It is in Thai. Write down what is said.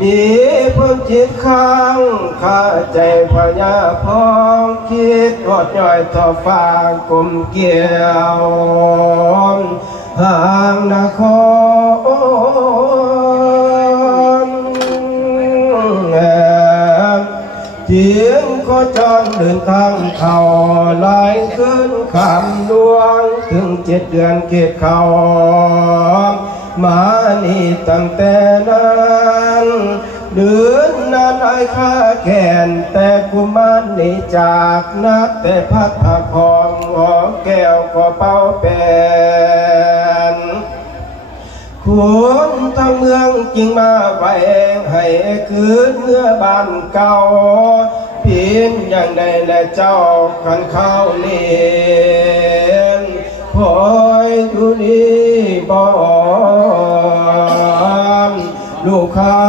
มีพื้นจิตข้างข้าใจพญาพองคิดหอดย่อยต่อฟ้ากลมเกี่ยวห่างนครเทียงก็จรเดินทางเขาลายขึ้นคำดวงถึง7 เดือนเกตเขามานี่ตั้งแต่นั้นเดือนนั้นไอ้ข้าแก่นแต่กุมารนี่จากนับแต่พัดผักหอมหอมแก้วก็เป่าเป็นคุณทั้งเมืองจริงมาไว้ให้คืนเมื่อบ้านเก่าพินอย่างใดและเจ้าขันเข้าเลียนคอยอยู่นี่บ่ลูกคำ